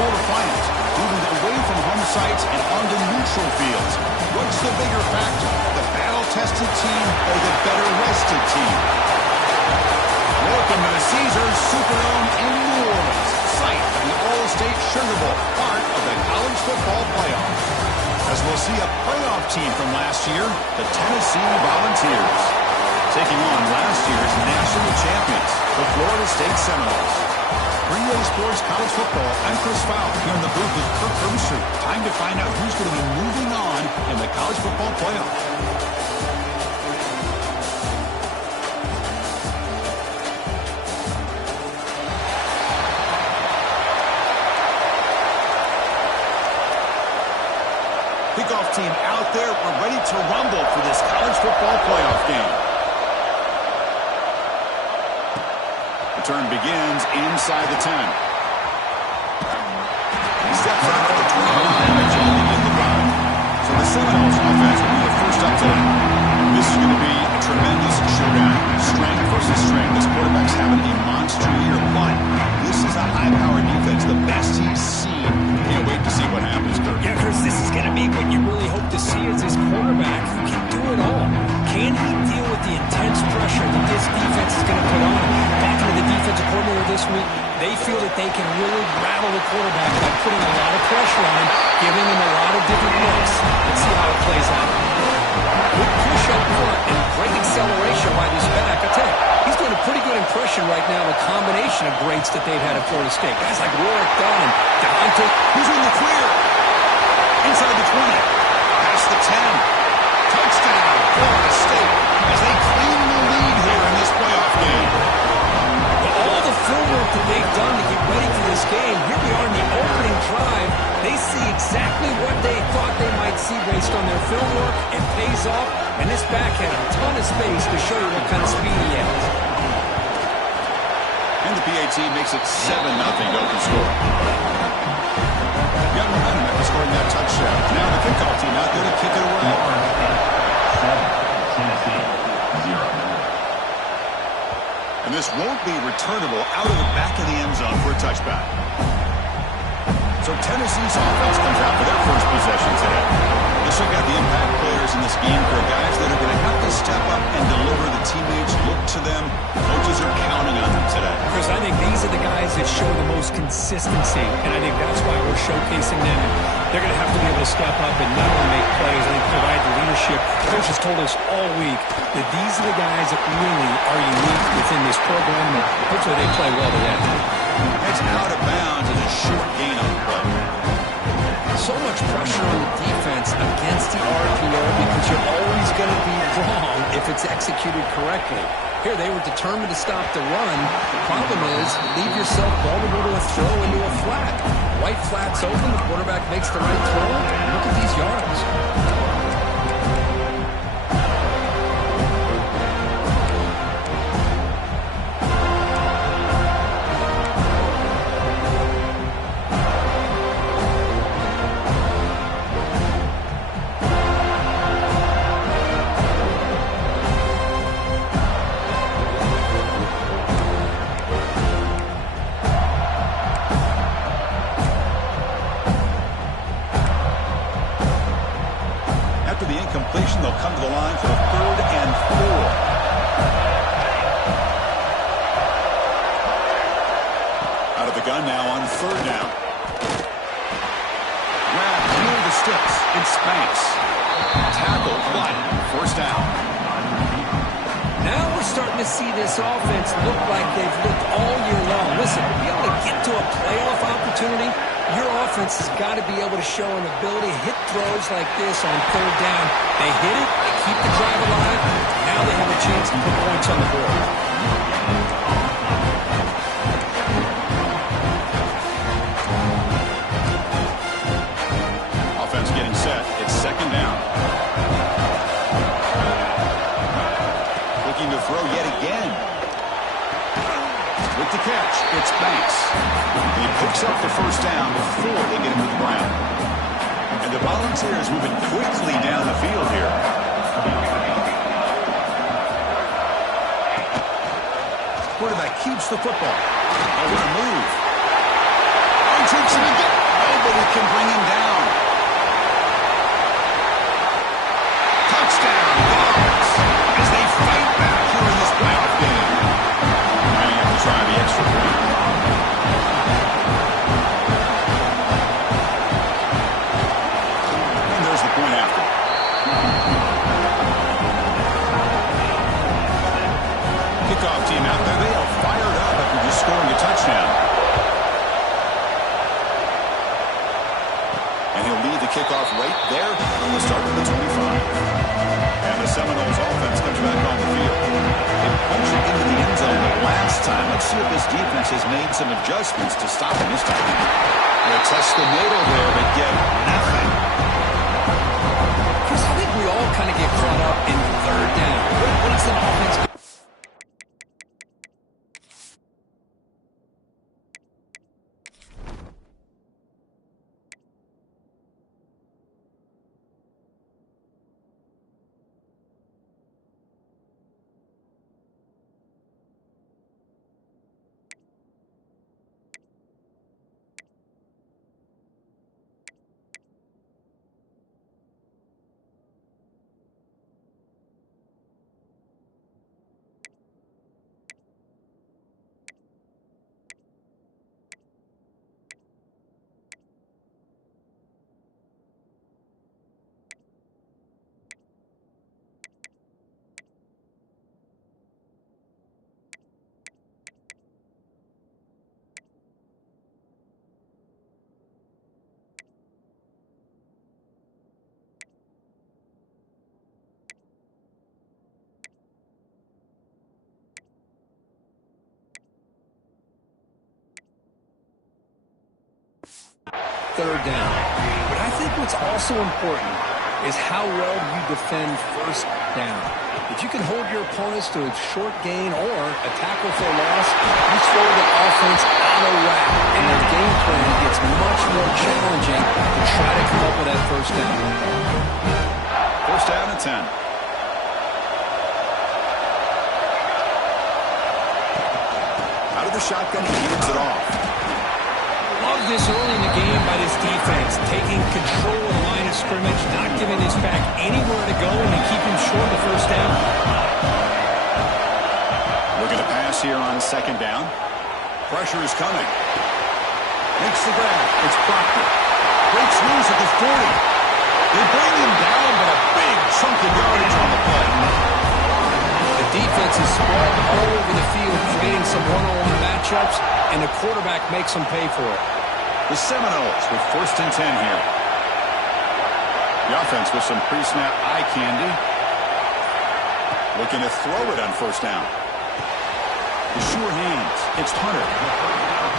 quarterfinals, moving away from home sites and onto neutral fields. What's the bigger factor, the battle-tested team or the better-rested team? Welcome to the Caesars Superdome in New Orleans, site of the All-State Sugar Bowl, part of the college football playoff. As we'll see a playoff team from last year, the Tennessee Volunteers, taking on last year's national champions, the Florida State Seminoles. Relay Sports College Football, I'm Chris Fowler, here in the booth with Kirk Herbstreit. Time to find out who's going to be moving on in the college football playoff. Kickoff team out there. We're ready to rumble for this college football playoff game. Return begins inside the 10. He steps out for the 12, damage in the 5. So the Seminoles offense will be the first up today. This is going to be a tremendous showdown. Strength versus strength. This quarterback's having a monster year, but this is a high-powered defense, the best he's seen. Can't wait to see what happens, Kirk. Yeah, Chris, this is going to be what you really hope to see as this quarterback who can do it all. Can he deal with the intense pressure that this defense is going to put on him? Talking to the defensive coordinator this week, they feel that they can really rattle the quarterback by putting a lot of pressure on him, giving him a lot of different looks. Let's see how it plays out. Good push up front and great acceleration by this back. I tell you, he's doing a pretty good impression right now of a combination of greats that they've had at Florida State. Guys like Warrick Dunn and Dante. Who's in the clear? Inside the 20. Past the 10. Touchdown, Florida State, as they claim the lead here in this playoff game. Well, all the film work that they've done to get ready for this game, here we are in the opening drive. They see exactly what they thought they might see based on their film work. It pays off, and this back had a ton of space to show you what kind of speed he has. And the PAT makes it 7-0 open score. Got momentum after scoring that touchdown. Now the kickoff team out there to kick it away. Tennessee, 0. And this won't be returnable out of the back of the end zone for a touchback. So Tennessee's offense comes out for their first possession today. Let's check out the impact players in this game for guys that are going to have to step up and deliver. The teammates look to them. Coaches are counting on them today. Chris, I think these are the guys that show the most consistency, and I think that's why we're showcasing them. They're going to have to be able to step up and not only make plays, I think provide the leadership. Coach has told us all week that these are the guys that really are unique within this program, and hopefully they play well today. It's out of bounds as a short gain on the play. So much pressure on the defense against the RPO because you're always going to be wrong if it's executed correctly. Here, they were determined to stop the run. The problem is, leave yourself vulnerable to a throw into a flat. Right flat's open, the quarterback makes the right throw. Look at these yards. They'll come to the line for a 3rd and 4. Out of the gun now on 3rd down. Grab near the sticks. It's Spanks. Tackle, but 1st down. Now we're starting to see this offense look like they've looked all year long. Listen, to be able to get to a playoff opportunity, your offense has got to be able to show an ability to hit throws like this on 3rd down. They hit it, they keep the drive alive. Now they have a chance to put points on the board. Offense getting set. It's 2nd down. Looking to throw yet again. With the catch, it's Banks. He picks up the 1st down before they get him to the ground. And the Volunteers moving quickly down the field here. Quarterback keeps the football. Over the move. takes him again. Nobody can bring him down. Touchdown, Dogs, as they fight back here in this playoff game. Now you have to try the extra point. And there's the point after. Kickoff team out there. They are fired up after just scoring a touchdown. And he'll lead the kickoff right there on the start of the 25. And the Seminoles offense comes back on the field. They punch it into the end zone the last time. Let's see if this defense has made some adjustments to stop him this time. They'll test the middle there, but get nothing. Chris, I think we all kind of get caught up in third down. What is an offense? Third down. But I think what's also important is how well you defend first down. If you can hold your opponents to a short gain or a tackle for a loss, you throw the offense out of whack, and their game plan gets much more challenging to try to come up with that first down. First down and 10. Out of the shotgun, he hands it off. Love this early in the game by this defense, taking control of the line of scrimmage, not giving his back anywhere to go, and they keep him short of the first down. Looking to pass here on second down. Pressure is coming. Makes the grab. It's Proctor. Breaks loose at the 40. They bring him down, but a big chunk of yardage on the play. The defense is sprawled all over the field, creating some one-on-one matchups, and the quarterback makes them pay for it. The Seminoles with first and 10 here. The offense with some pre-snap eye candy. Looking to throw it on first down. The sure hands. It's Hunter.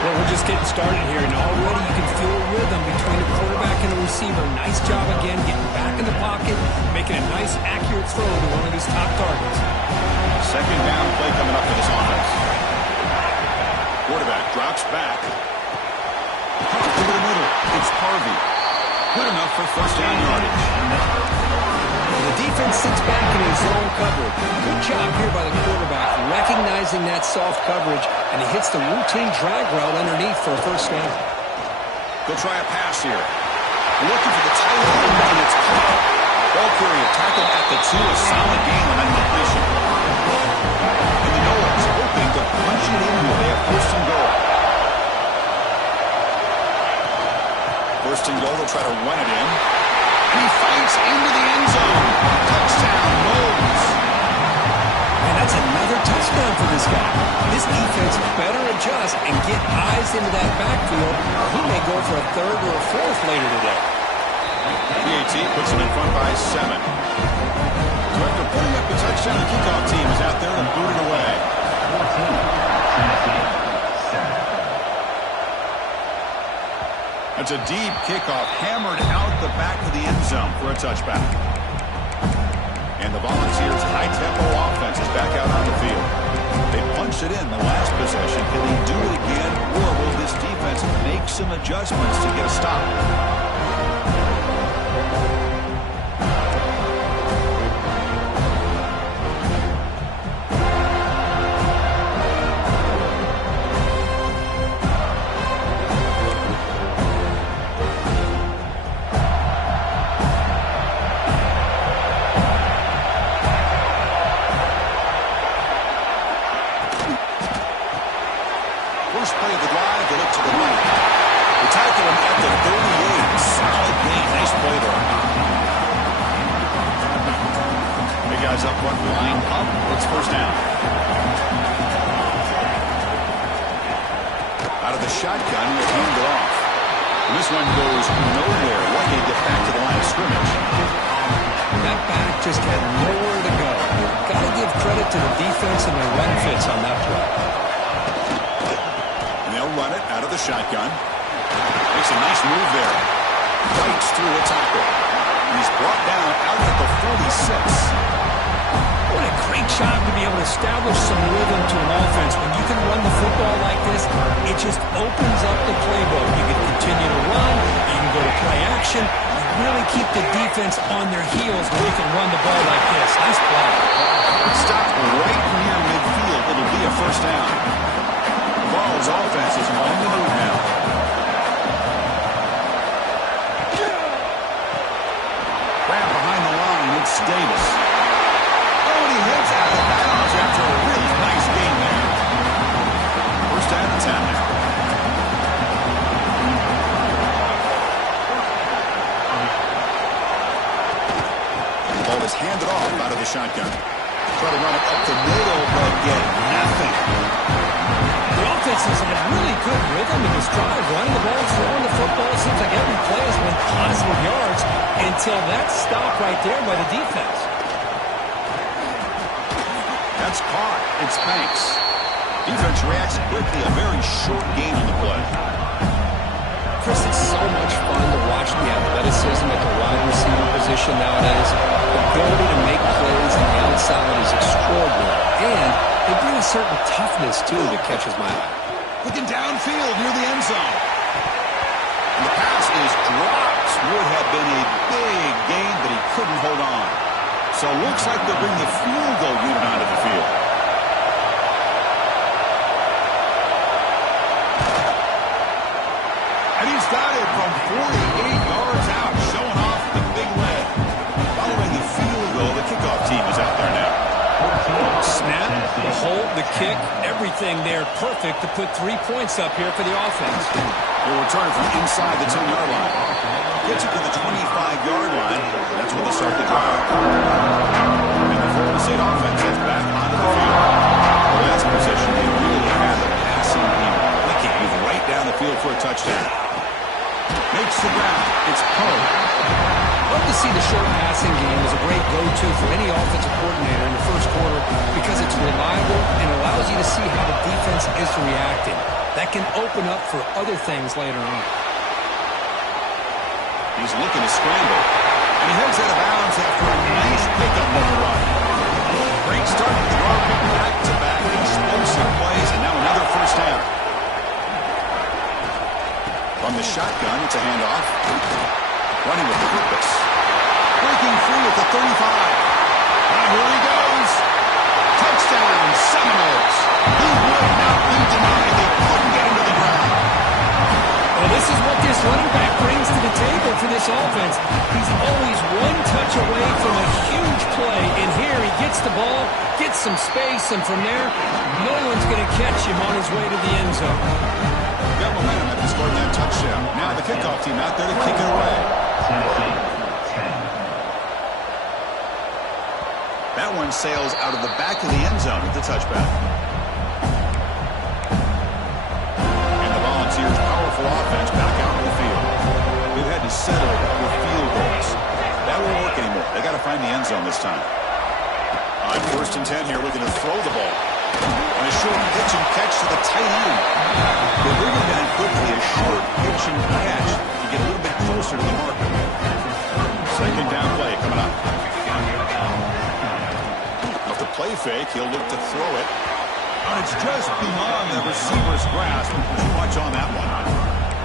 Well, we're just getting started here, and already you can feel a rhythm between the quarterback and the receiver. Nice job again, getting back in the pocket, making a nice, accurate throw to one of his top targets. Second down play coming up for this offense. Quarterback drops back. Pump to the middle. It's Harvey. Good enough for first down yardage. The defense sits back in his zone coverage. Good job here by the quarterback, recognizing that soft coverage, and he hits the routine drag route underneath for a first down. They'll try a pass here. Looking for the tight end, and it's caught. Ball carrier tackled at the 2, a solid gain on that completion. And the Noles hoping to punch it in here. They have first and goal. First and goal, they'll try to run it in. And he fights into the end zone. Touchdown, Noles. And that's another touchdown for this guy. This defense better adjust and get eyes into that backfield. He may go for a third or a fourth later today. PAT puts him in front by 7. So after putting up the touchdown, the kickoff team is out there and boot it away. 14, That's a deep kickoff, hammered out the back of the end zone for a touchback. And the Volunteers' high-tempo offense is back out on the field. They punched it in the last possession. Can they do it again, or will this defense make some adjustments to get a stop? first play of the drive, they look to the right. They tackle him at the 38. Solid gain. Nice play there. Big guys up front, lined up. It's first down. Out of the shotgun, he'll hand it off. And this one goes nowhere. Lucky to get back to the line of scrimmage. That back just had nowhere to go. Got to give credit to the defense and their run fits on that play. And they'll run it out of the shotgun. Makes a nice move there. Breaks through a tackle. And he's brought down out at the 46. What a great job to be able to establish some rhythm to an offense. When you can run the football like this, it just opens up the playbook. You can continue to run. You can go to play action. You really keep the defense on their heels when you can run the ball like this. Nice play. Stopped right near midfield. It'll be a first down. Vols offense is on the move now. Grab behind the line. It's Davis. Oh, and he heads out of bounds after a really nice game there. First down and 10 now. The ball is handed off out of the shotgun. Try to run it up the middle, but get nothing. The offense is in a really good rhythm in this drive. Running the ball, throwing the football. Seems like every play has been positive yards until that stop right there by the defense. That's caught. It's Banks. Defense reacts quickly. A very short gain on the play. Chris, it's so much fun to watch the athleticism at the wide receiver position nowadays. The ability to make plays on the outside is extraordinary. And they bring a certain toughness, too, that catches my eye. Looking downfield near the end zone. And the pass is dropped. Would have been a big gain, but he couldn't hold on. So it looks like they'll bring the field goal unit onto the field. And he's got it from 48 yards out, showing off the big leg. Following the field goal, the kickoff team is out there now. Snap, the hold, the kick, everything there perfect to put 3 points up here for the offense. He'll return from inside the 10-yard line. Gets it to the 25-yard line. That's when they start the drive. And the Florida State offense is back onto the field. The last possession, they really had the passing game clicking. Move right down the field for a touchdown. Makes the ground. It's Poe. Love to see the short passing game as a great go-to for any offensive coordinator in the first quarter because it's reliable and allows you to see how the defense is reacting. That can open up for other things later on. He's looking to scramble. And he heads out of bounds after a nice pickup on the run. Great start to draw back-to-back explosive plays, and now another first down. From the shotgun, it's a handoff. Running with purpose. Breaking free at the 35. Now here he goes. Touchdown, Seminoles. He would not be denied. They couldn't get him to the ground. Well, this is what this running back brings to the table for this offense. He's always one touch away from a huge play. And here he gets the ball, gets some space, and from there, no one's going to catch him on his way to the end zone. Got momentum after scoring that touchdown. Now the kickoff team out there to kick it away. That one sails out of the back of the end zone with the touchback. And the Volunteers' powerful offense back out on the field. They've had to settle with field goals. That won't work anymore. They got to find the end zone this time. On 1st and 10 here, looking to throw the ball. And a short pitch and catch to the tight end. They bring him down quickly. A short pitch and catch to get a little bit closer to the marker. Second down play coming up. Off the play fake, he'll look to throw it. And it's just beyond the receiver's grasp. Too much on that one.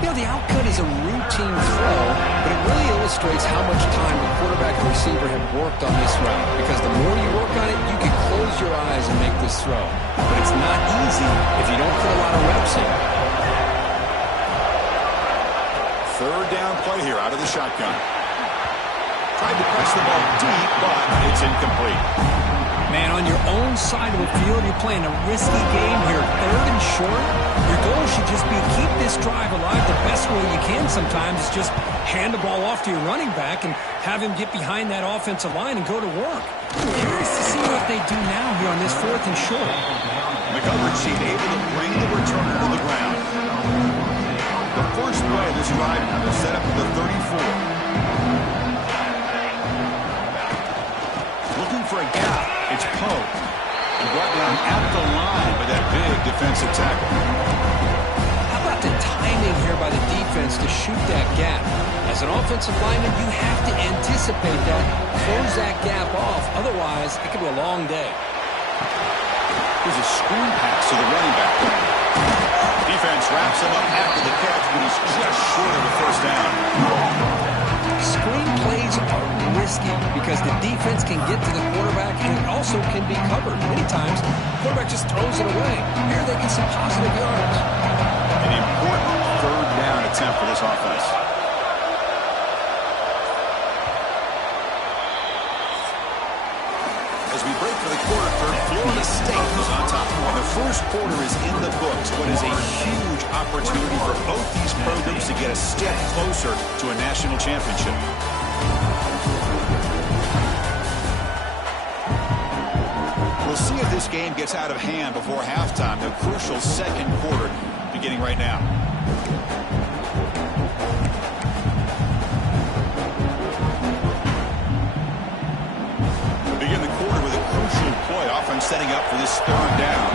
You know, the outcut is a routine throw, but it really illustrates how much time the quarterback and receiver have worked on this route. Because the more you work on it, you can close your eyes and make this throw. But it's not easy if you don't put a lot of reps in. Third down play here out of the shotgun. Tried to press the ball deep, but it's incomplete. Man, on your own side of the field, you're playing a risky game here. 3rd and and short, your goal should just be keep this drive alive the best way you can sometimes is just hand the ball off to your running back and have him get behind that offensive line and go to work. Curious to see what they do now here on this 4th and short. The coverage sheet able to bring the returner to the ground. The first play of this drive will set up to the 34. Looking for a gap. It's Poe. And brought down at the line by that big defensive tackle. How about the timing here by the defense to shoot that gap? As an offensive lineman, you have to anticipate that, close that gap off. Otherwise, it could be a long day. Here's a screen pass to the running back. Defense wraps him up after the catch, but he's just short of a first down. Screen plays are risky because the defense can get to the quarterback and it also can be covered. Many times, the quarterback just throws it away. Here they get some positive yards. An important 3rd down attempt for this offense. As we break for the quarter, Florida State is on top. And the first quarter is in the books. What is a huge opportunity for both these programs to get a step closer to a national championship. We'll see if this game gets out of hand before halftime. The crucial 2nd quarter beginning right now. Begin the quarter with a crucial play. Offense setting up for this 3rd down.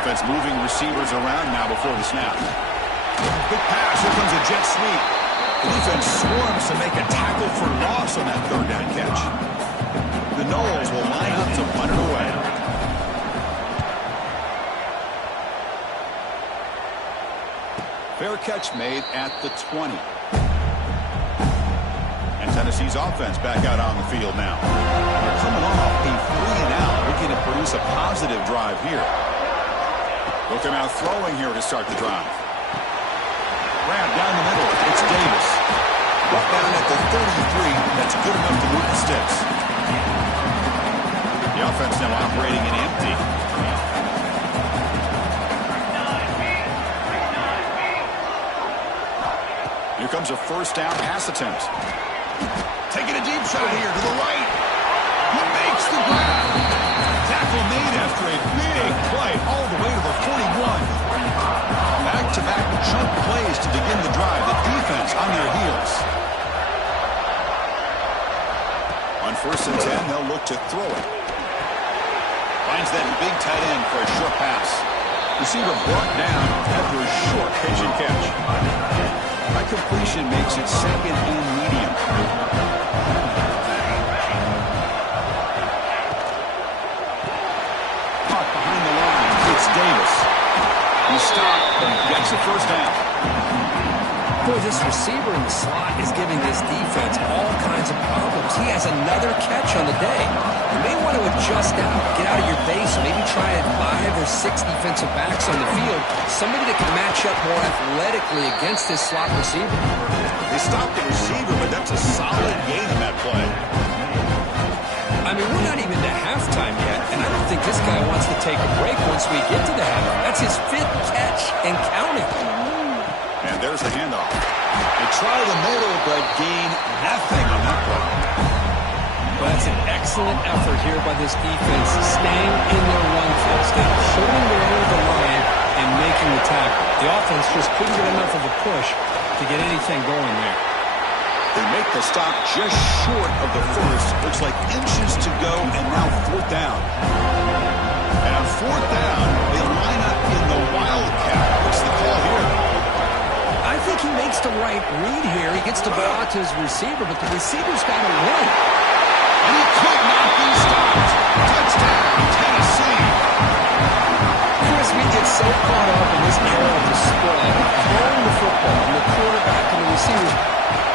Offense moving receivers around now before the snap. Big pass. Here comes a jet sweep. The defense swarms to make a tackle for loss on that 3rd down catch. The Noles will line up to punt it away. Fair catch made at the 20. And Tennessee's offense back out on the field now. They're coming off a 3-and-out, looking to produce a positive drive here. They'll come out throwing here to start the drive. Grab down the middle. It's Davis. Brought down at the 33. That's good enough to move the sticks. The offense now operating in empty. Here comes a 1st down pass attempt. Taking a deep shot here to the right. He makes the grab. Tackle made after a big play all the way to the 41. Back-to-back jump plays to begin the drive. The defense on their heels. On 1st and 10, they'll look to throw it. Finds that big tight end for a short pass. Receiver brought down after a short patient catch. High completion makes it 2nd and medium. Caught behind the line. It's Davis. He stopped and gets a 1st down. Boy, this receiver in the slot is giving this defense all kinds of problems. He has another catch on the day. You may want to adjust out, get out of your base, maybe try 5 or 6 defensive backs on the field. Somebody that can match up more athletically against this slot receiver. They stopped the receiver, but that's a solid gain in that play. I mean, we're not even to halftime yet, and I don't think this guy wants to take a break once we get to the half. That's his 5th catch and counting. And there's the handoff. They try the middle, but gain nothing on that play. Well, that's an excellent effort here by this defense, staying in their run flow, staying holding their own the line and making the tackle. The offense just couldn't get enough of a push to get anything going there. They make the stop just short of the 1st. Looks like inches to go, and now 4th down. And on 4th down, they line up in the wildcat. What's the call here? I think he makes the right read here. He gets the ball out to his receiver, but the receiver's got to win. And he could not be stopped. Touchdown, Tennessee. Chris, we get so caught up in this era of the spread, throwing the football, and the quarterback and the receivers.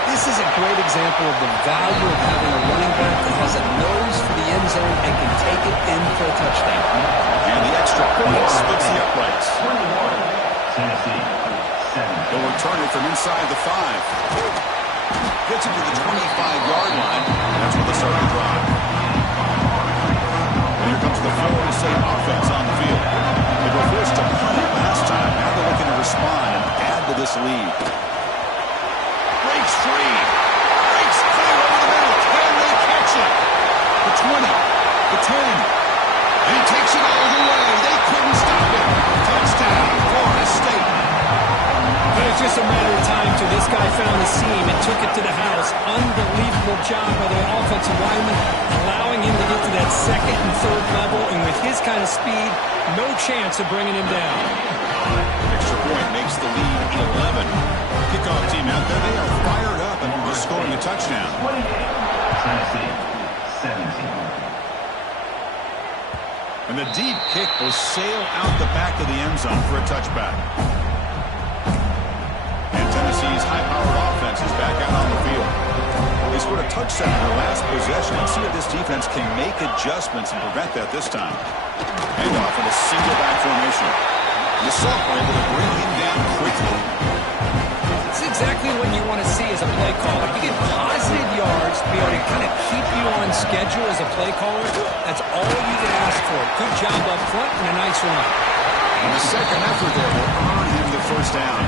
This is a great example of the value of having a running back that has a nose for the end zone and can take it in for a touchdown. And the extra point splits the uprights. Tennessee. They'll return it from inside the 5. Gets it to the 25-yard line. That's where they start the drive. Here comes the Florida State offense on the field. They were forced to punt it last time. Now they're looking to respond and add to this lead. Breaks free. Breaks clear over the middle. Can they catch it? The 20. The 10. And he takes it all the way. They couldn't stop it. Touchdown, Florida State. But it's just a matter of time till this guy found the seam and took it to the house. Unbelievable job by the offensive lineman, allowing him to get to that second and third level. And with his kind of speed, no chance of bringing him down. Extra point makes the lead 11. Kickoff team out there, they are fired up and we're scoring a touchdown. Tennessee, 17. And the deep kick will sail out the back of the end zone for a touchback. And Tennessee's high-powered offense is back out on the field. They scored a touchdown in their last possession. Let's see if this defense can make adjustments and prevent that this time. Handoff in a single back formation. The sophomore able to bring him down quickly. It's exactly what you want to see as a play caller. You get positive yards to be able to kind of keep you on schedule as a play caller. That's all you can ask for. Good job up front and a nice run. And the second effort there will earn him the first down.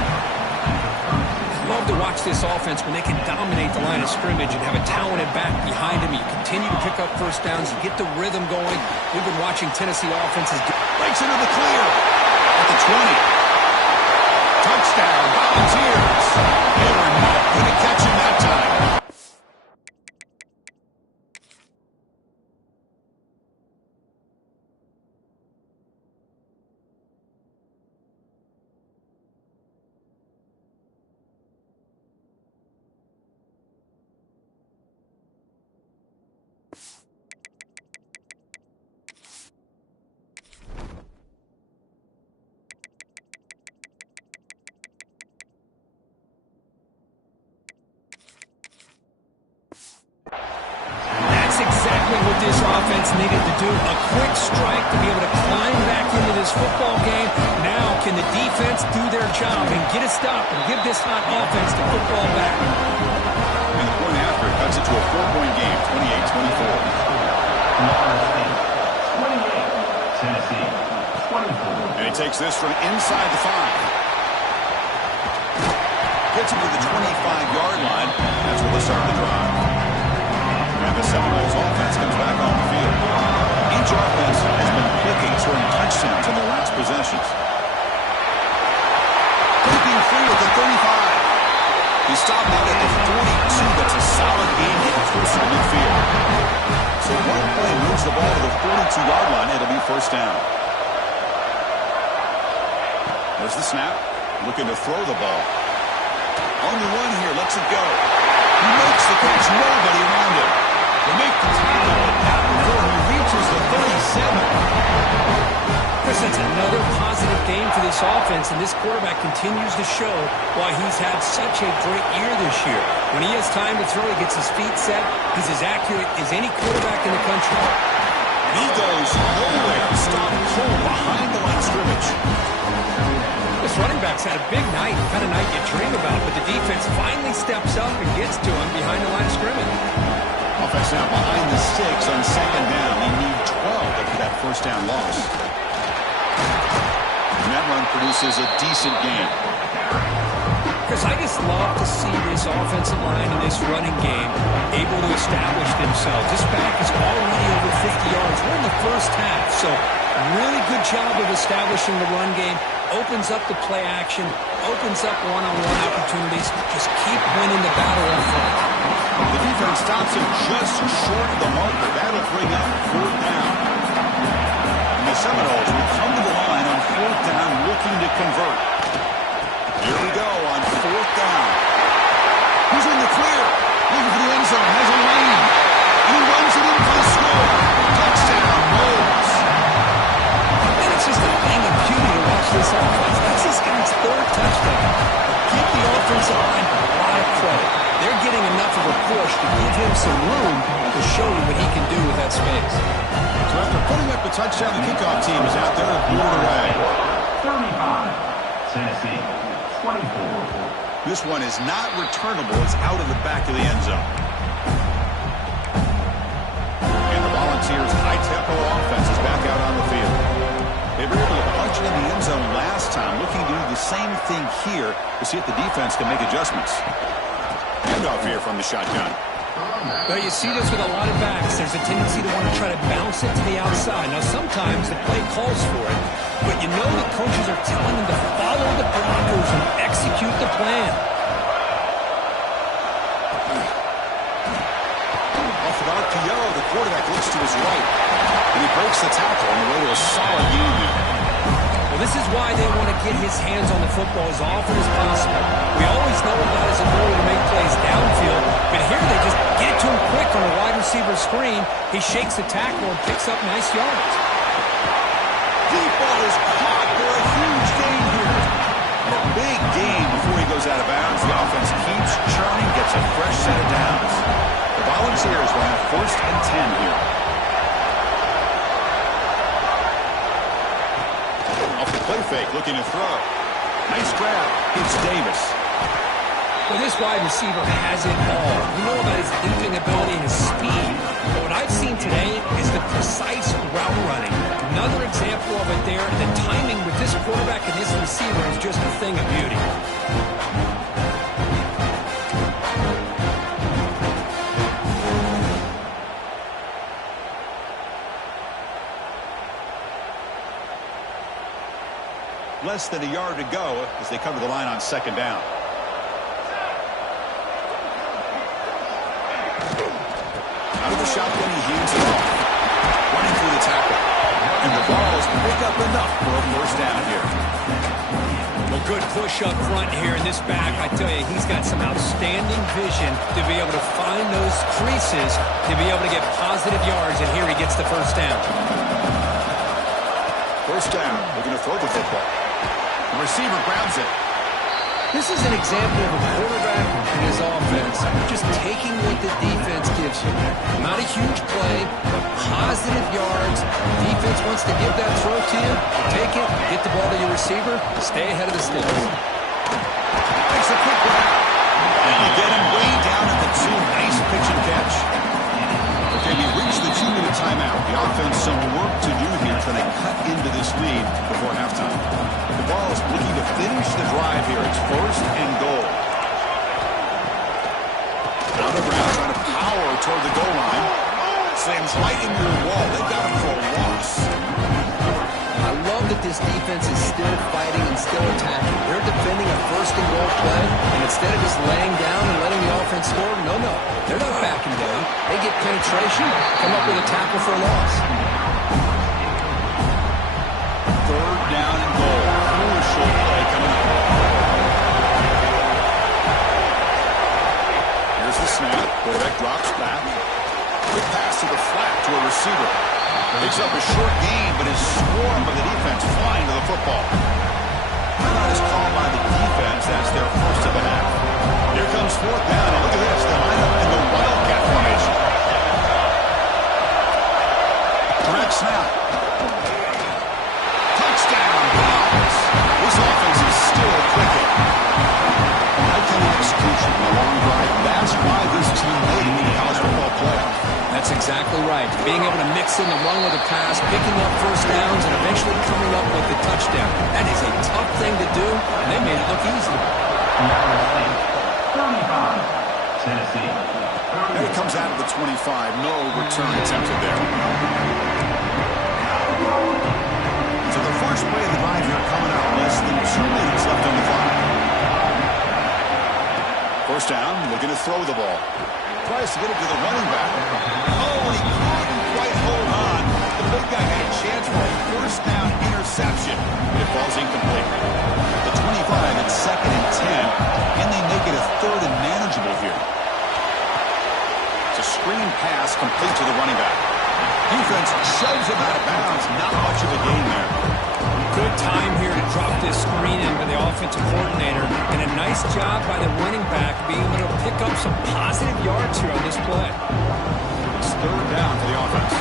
Love to watch this offense when they can dominate the line of scrimmage and have a talented back behind them. You continue to pick up first downs. You get the rhythm going. We've been watching Tennessee offenses. Breaks into the clear at the 20. Touchdown, Volunteers. They were not going to catch him that time. What this offense needed to do, a quick strike to be able to climb back into this football game. Now can the defense do their job and get a stop and give this hot offense the football back? And the point after it cuts it to a 4-point game, 28-24. Florida State, 28. Tennessee, 24. And he takes this from inside the 5. Gets him to the 25-yard line. That's where they start the drive. And the Seminoles offense comes back on the field. Each offense has been clicking, scoring touchdowns in their last possessions. Breaking free at the 35. He stopped out at the 42. That's a solid gain getting closer to midfield. So one play moves the ball to the 42-yard line. It'll be first down. There's the snap. Looking to throw the ball. On the run here. Lets it go. He makes the catch. Nobody around him. They make the tackle, but not before he reaches the 37. Chris, that's another positive game for this offense, and this quarterback continues to show why he's had such a great year this year. When he has time to throw, he gets his feet set. He's as accurate as any quarterback in the country. And he goes nowhere. Stop cold behind the line of scrimmage. This running back's had a big night, the kind of night you dream about, but the defense finally steps up and gets to him behind the line of scrimmage. Offense now behind the 6 on second down. They need 12 after that first down loss. And that run produces a decent gain. Chris, I just love to see this offensive line and this running game able to establish themselves. This back is already over 50 yards. We're in the first half, so really good job of establishing the run game. Opens up the play action, opens up one-on-one opportunities. Just keep winning the battle up front. The defense stops him just short of the marker. That'll bring up fourth down. And the Seminoles will come to the line on fourth down, looking to convert. Here we go on fourth down. He's in the clear. Looking for the end zone. Has a lane. And he runs it in for the score. Touchdown, Noles. And it's just a thing of beauty to watch this offense. That's this guy's third touchdown. Give the offensive line a lot of credit. They're getting enough of a push to give him some room to show you what he can do with that space. So after putting up the touchdown, the kickoff team is out there and blew it away. 35. Tennessee, 24. This one is not returnable. It's out of the back of the end zone. And the Volunteers' high-tempo offense is back out on the field. They were able to punch it in the end zone last time, looking to do the same thing here to see if the defense can make adjustments. Handoff here from the shotgun. Well, you see this with a lot of backs. There's a tendency to want to try to bounce it to the outside. Now, sometimes the play calls for it, but you know the coaches are telling them to follow the blockers and execute the plan. Off of RPO, the quarterback looks to his right, and he breaks the tackle on the way to a solid gain there. Well, this is why they want to get his hands on the football as often as possible. We always know about his ability to make plays downfield, but here they just get to him quick on a wide receiver screen. He shakes the tackle and picks up nice yards. Deep ball is caught for a huge gain here. And a big gain before he goes out of bounds. The offense keeps churning, gets a fresh set of downs. The Volunteers will have 1st and 10 here. Off the play fake, looking to throw. Nice grab. It's Davis. Well, this wide receiver has it all. You know about his leaping ability and his speed. But what I've seen today is the precise route running. Another example of it there. The timing with this quarterback and this receiver is just a thing of beauty. Less than a yard to go as they cover the line on 2nd down. Out of the shotgun, he hands it off. Running through the tackle. And the Vols pick up enough for a 1st down here. Well, good push up front here in this back. I tell you, he's got some outstanding vision to be able to find those creases, to be able to get positive yards, and here he gets the 1st down. 1st down. Looking to throw the football. The receiver grabs it. This is an example of a quarterback and his offense just taking what the defense gives you. Not a huge play, but positive yards. Defense wants to give that throw to you. Take it, get the ball to your receiver, stay ahead of the sticks. Makes a quick grab. And you get him way down at the 2. Nice pitch and catch. Okay, we reached the 2-minute timeout. The offense some work to do here trying to cut into this lead before halftime. The Vols looking to finish the drive here. It's 1st and goal. Out of round, trying to power toward the goal line. Slams right into the wall. They got him for a loss. I love that this defense is still fighting and still attacking. They're defending a 1st and goal play, and instead of just laying down and letting the offense score, no. They're not backing down. They get penetration, come up with a tackle for a loss. 3rd down and goal. Crucial play coming up. Here's the snap. Quarterback drops back. Quick pass to the flat to a receiver. Picks up a short gain, but is swarmed by the defense flying to the football. Timeout is called by the defense. That's their 1st of the half. Here comes 4th down. And look at this. They line up in the Wildcat formation. Direct snap. Touchdown, Vols. This offense is still clicking. High-tenor execution on a long drive. That's why this team made it in the college football playoff. That's exactly right. Being able to mix in the run with a pass, picking up 1st downs, and eventually coming up with the touchdown. That is a tough thing to do, and they made it look easy. Number 35, Tennessee. And it comes out of the 25. No return attempted there. So the first play of the drive here coming out less than 2 minutes left on the clock. 1st down, looking to throw the ball. Tries to get it to the running back. Oh, and he couldn't quite hold on. The big guy had a chance for a 1st down interception. It falls incomplete. The 25, it's 2nd and 10. Can they make it a 3rd and manageable here? It's a screen pass complete to the running back. Defense shoves him out of bounds. Not much of a gain there. Good time here to drop this screen in by the offensive coordinator, and a nice job by the running back being able to pick up some positive yards here on this play. It's 3rd down for the offense.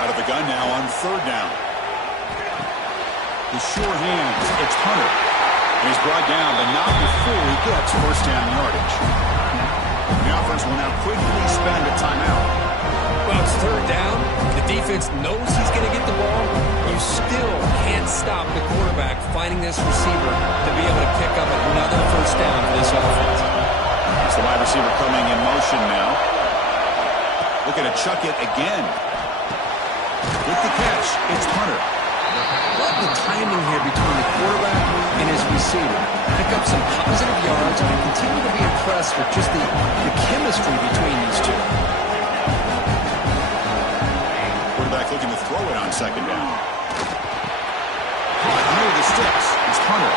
Out of the gun now on 3rd down. The sure hands. It's Hunter. He's brought down, but not before he gets first down yardage. The offense will now quickly spend a timeout. Well, it's third down. The defense knows he's going to get the ball. You still can't stop the quarterback finding this receiver to be able to pick up another first down for this offense. It's the wide receiver coming in motion now. Looking to chuck it again. With the catch, it's Hunter. Love the timing here between the quarterback and his receiver. Pick up some positive yards and continue to be impressed with just the chemistry between these two. Quarterback looking to throw it on second down. Caught near the sticks. It's Hunter.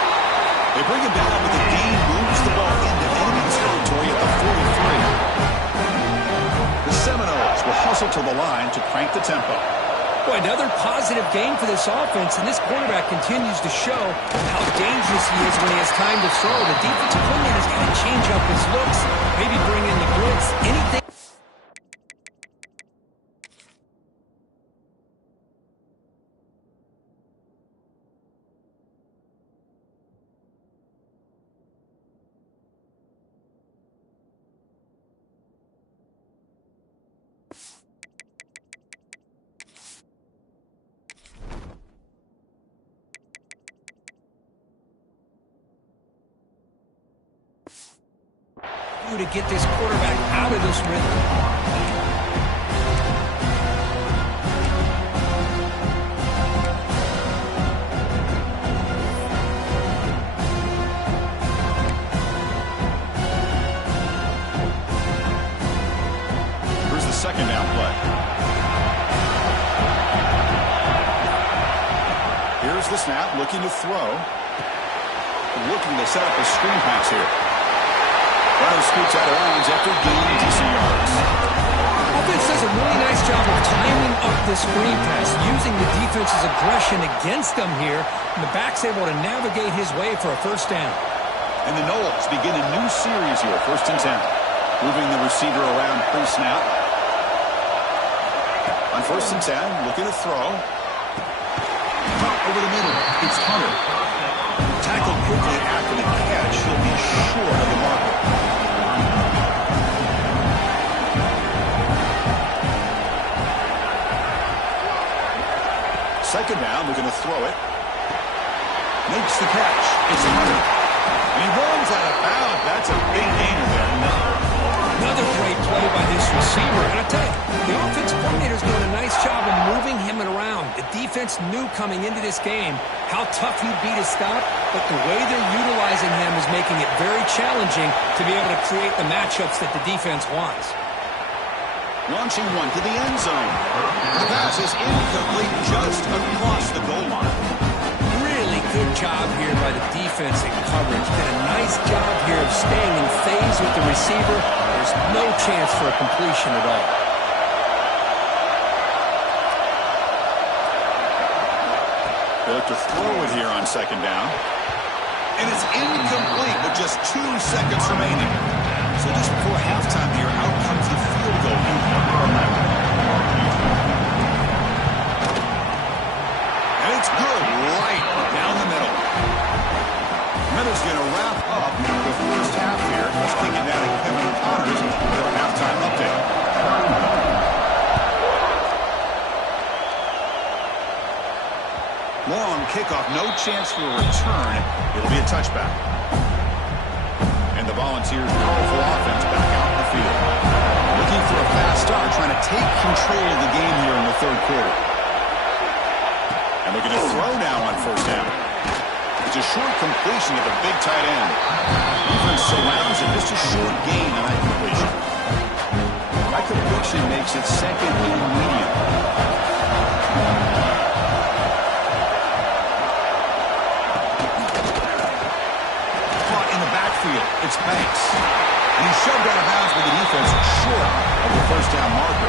They bring him down, but the gain moves the ball into enemy territory at the 43. The Seminoles will hustle to the line to crank the tempo. Boy, another positive game for this offense, and this quarterback continues to show how dangerous he is when he has time to throw. The defensive coordinator's got to change up his looks, maybe bring in the blitz, anything. To get this quarterback out of this rhythm. Here's the second down play. Here's the snap, looking to throw. Looking to set up a screen pass here. Runner scoots out of bounds after gaining decent yards. Offense does a really nice job of timing up the screen pass, using the defense's aggression against them here, and the back's able to navigate his way for a first down. And the Noles begin a new series here, 1st and 10. Moving the receiver around pre-snap. On 1st and 10, looking to throw. Over the middle, it's Hunter. Tackled quickly after the catch. He'll be short of the marker. Second down, looking to throw it. Makes the catch. It's Hunter. And he runs out of bounds. That's a big gainer there. Another great play by this receiver. And I tell you, the offensive coordinator's doing a nice job of moving him around. The defense knew coming into this game how tough he'd be to stop, but the way they're utilizing him is making it very challenging to be able to create the matchups that the defense wants. Launching one to the end zone. The pass is incomplete just across the goal line. Really good job here by the defense in coverage. Did a nice job here of staying in phase with the receiver. There's no chance for a completion at all. They look to throw it here on second down. And it's incomplete with just 2 seconds remaining. So just before halftime here, out comes the field goal. And it's good right down the middle. Miller's going to wrap up the first half here. Let's kick it down to Kevin Connors for a halftime update. Long kickoff, no chance for a return. It'll be a touchback. And the Volunteers' powerful offense back out in the field. Looking for a fast start, trying to take control of the game here in the third quarter. And looking to throw now on first down. It's a short completion to the big tight end. Defense surrounds it, just a short gain on that completion. That completion makes it second and medium. It's Banks. And he's shoved out of bounds with the defense short of the first down marker.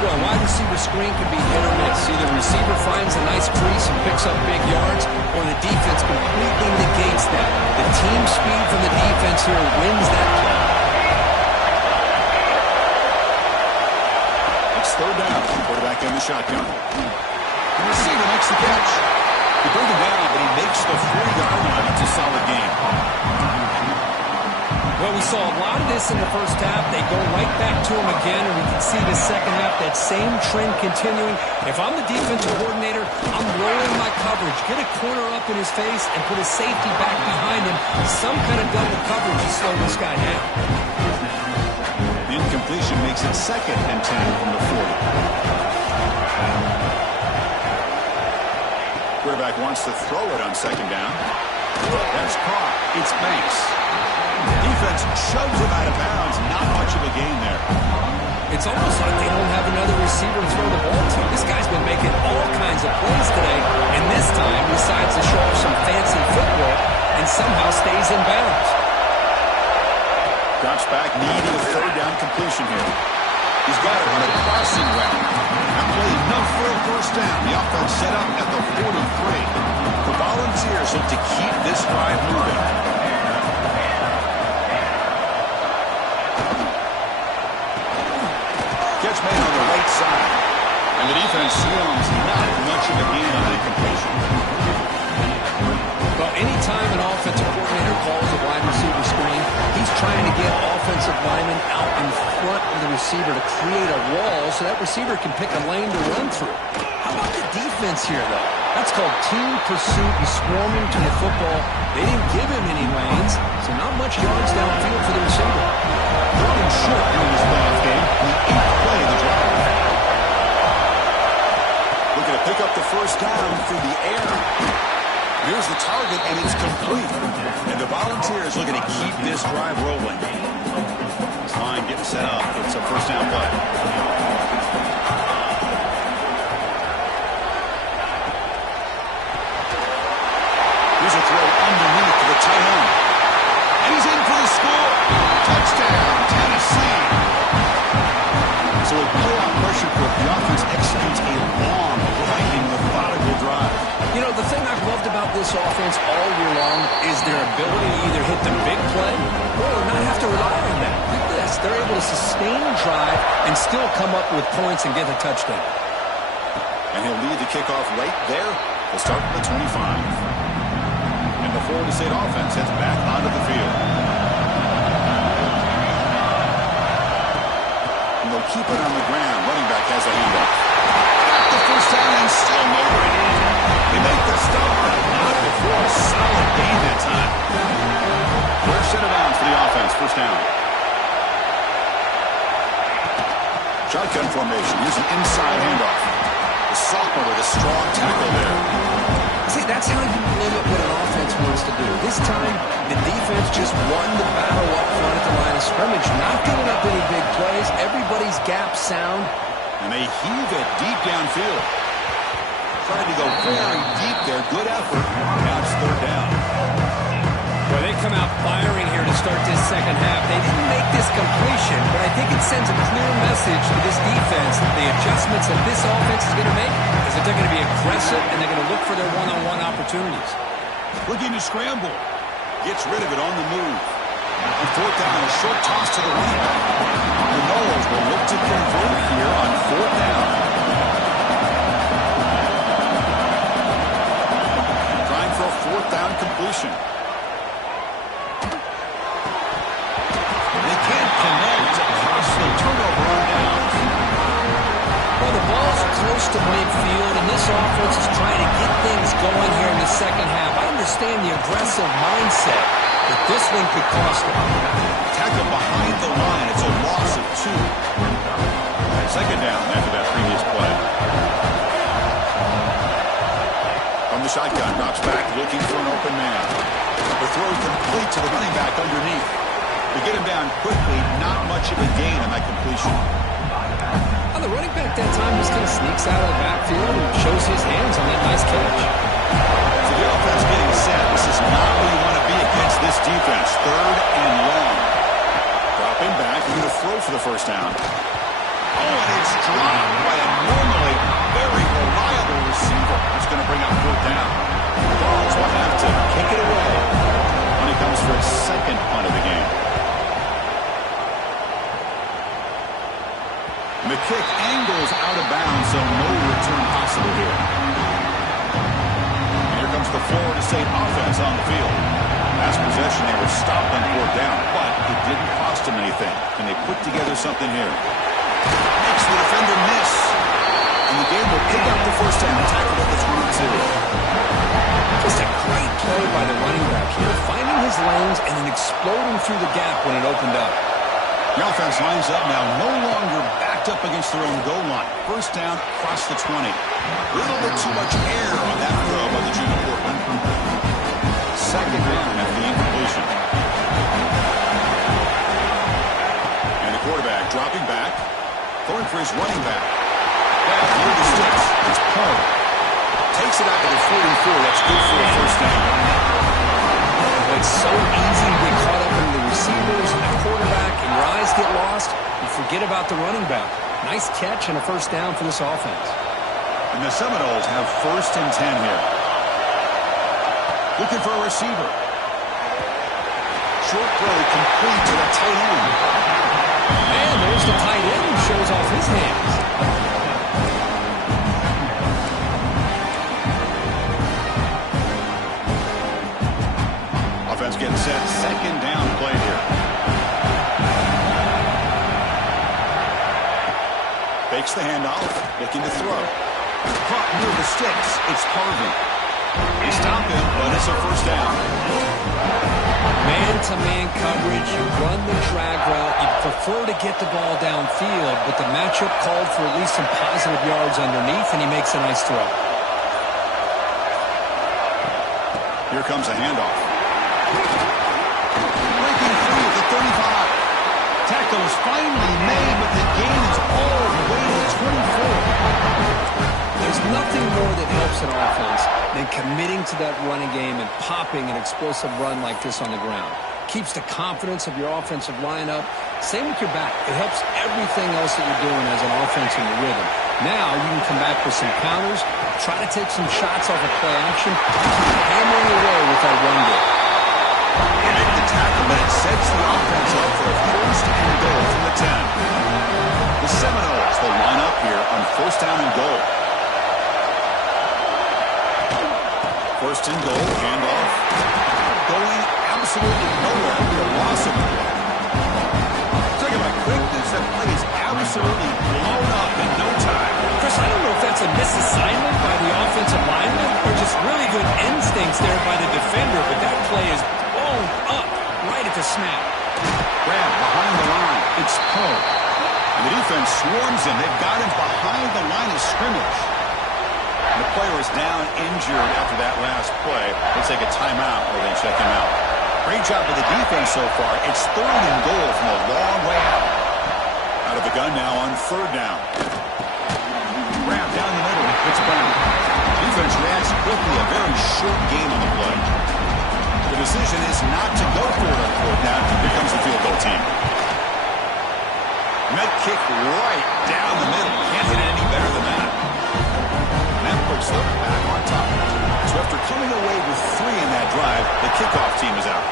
Well, wide receiver screen can be hit or miss. Either the receiver finds a nice crease and picks up big yards, or the defense completely negates that. The team speed from the defense here wins that play. It's third down. Quarterback in the shotgun. The receiver makes the catch. He brings it down, but he makes the 40-yard line. It's a solid game. Well, we saw a lot of this in the first half. They go right back to him again, and we can see the second half, that same trend continuing. If I'm the defensive coordinator, I'm rolling my coverage. Get a corner up in his face and put a safety back behind him. Some kind of double coverage to slow this guy down. The incompletion makes it 2nd and 10 from the 40. Quarterback wants to throw it on 2nd down. That's caught. It's Banks. Defense shoves him out of bounds. Not much of a gain there. It's almost like they don't have another receiver to throw the ball to. This guy's been making all kinds of plays today, and this time decides to show off some fancy footwork and somehow stays in bounds. Drops back, needing a 3rd down completion here. He's got it on a crossing route. That play enough for a 1st down. The offense set up at the 43. The Volunteers look to keep this drive moving. Catch made on the right side. And the defense slums not much of a gain on the completion. Well, anytime an offensive coordinator calls a wide receiver screen, he's trying to get offensive linemen out in front of the receiver to create a wall so that receiver can pick a lane to run through. How about the defense here, though? That's called team pursuit and swarming to the football. They didn't give him any lanes, so not much yards downfield for the receiver. Throwing short in this playoff game, the 8th play of the drive. Looking to pick up the 1st down through the air. Here's the target, and it's complete. And the Volunteers looking to keep this drive rolling. This line getting set up. It's a 1st down play. Here's a throw underneath to the tight end. And he's in for the score. Touchdown, Tennessee. So with playoff pressure grip, the offense executes a long, grinding, methodical drive. You know, the thing I've loved about this offense all year long is their ability to either hit the big play or not have to rely on that. Look at this. They're able to sustain a drive and still come up with points and get a touchdown. And he'll lead the kickoff right there. They'll start from the 25. And the Florida State offense heads back onto the field. And they'll keep it on the ground. Running back has a handoff. Got the 1st down and still moving. They make the stop, but not before a solid gain that time. First set of downs for the offense. 1st down. Shotgun formation. Here's an inside handoff. The sophomore with a strong tackle there. See, that's how you limit what an offense wants to do. This time, the defense just won the battle up front at the line of scrimmage. Not giving up any big plays. Everybody's gap sound. And they heave it deep downfield. Trying to go very deep there. Good effort. Now it's 3rd down. Well, they come out firing here to start this second half. They didn't make this completion, but I think it sends a clear message to this defense that the adjustments that this offense is going to make is that they're going to be aggressive and they're going to look for their one-on-one opportunities. Looking to scramble. Gets rid of it on the move. On 4th down, a short toss to the running back. The Noles will look to convert here on 4th down. Trying for a 4th down completion. They can't connect. A costly turnover on downs. Well, the ball's close to midfield, and this offense is trying to get things going here in the second half. I understand the aggressive mindset, but this one could cost them. Tackle behind the line. It's a loss of 2. 2nd down after that previous play. From the shotgun, drops back, looking for an open man. The throw complete to the running back underneath. They get him down quickly, not much of a gain on that completion. Well, the running back that time just kind of sneaks out of the backfield and shows his hands on that nice catch. So the offense getting set. This is not where you want to be against this defense. 3rd and long. Dropping back, going to throw for the 1st down. Oh, and it's dropped by a normally very reliable receiver. It's going to bring up 4th down. The Dogs will have to kick it away when it comes for a 2nd punt of the game. The kick angles out of bounds, so no return possible here. the Florida State offense on the field. Last possession, they were stopped on 4th down, but it didn't cost them anything. Can they put together something here? Makes the defender miss. And the game will pick up the first down, tackled at the 22. Just a great play by the running back here, finding his lanes and then exploding through the gap when it opened up. The offense lines up now, no longer backed up against their own goal line. First down across the 20. A little bit too much air on that throw by the junior quarterback. Second down after the incompletion. And the quarterback dropping back, throwing for his running back. Back near the sticks. It's Poe. Takes it out to the 44. That's good for a first down. It's so easy to get caught up in the receivers and the quarterback, and your eyes get lost. You forget about the running back. Nice catch and a first down for this offense. And the Seminoles have 1st and 10 here. Looking for a receiver. Short throw complete to the tight end. And there's the tight end who shows off his hands. Offense getting set. Second down play here. Fakes the handoff. Looking to throw. Caught near the sticks. It's Harvey. He stopped him, but it's a first down. Man-to-man coverage. You run the drag route. You prefer to get the ball downfield, but the matchup called for at least some positive yards underneath, and he makes a nice throw. Here comes a handoff. Breaking free at the 35. Tackle is finally made, but the gain is all the way to the 24. There's nothing more that helps an offense than committing to that running game and popping an explosive run like this on the ground. Keeps the confidence of your offensive lineup. Same with your back. It helps everything else that you're doing as an offense in your rhythm. Now you can come back with some counters, try to take some shots off of play action, keep hammering away with that run game. They make the tackle, but it sets the offense up for a first and goal from the 10. The Seminoles will line up here on first down and goal. First and goal, handoff. Going absolutely nowhere with a loss of the play. Talking about quickness, that play is absolutely blown up in no time. Chris, I don't know if that's a misassignment by the offensive lineman or just really good instincts there by the defender, but that play is blown up right at the snap. Grab behind the line. It's Poe. And the defense swarms him. They've got him behind the line of scrimmage. And the player is down injured after that last play. They take a timeout or they check him out. Great job of the defense so far. It's 3rd and goal from a long way out. Out of the gun now on 3rd down. Wrap down the middle. It's Brown. Defense reacts quickly. A very short game on the play. The decision is not to go for it on 4th down. Here comes the field goal team. Net kick right down the middle. Can't hit it any better than that. And that puts them back on top. So after coming away with 3 in that drive, the kickoff team is out.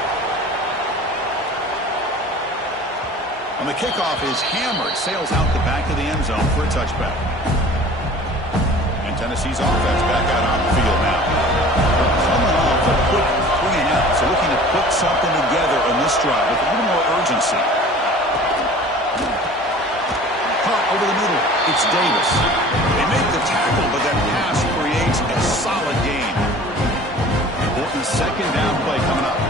On the kickoff is hammered. Sails out the back of the end zone for a touchback. And Tennessee's offense back out on the field now. They're coming off a quick 3 and out. So looking to put something together in this drive with a little more urgency. Caught over the middle. It's Davis. They make the tackle, but that pass creates a solid gain. Important second down play coming up.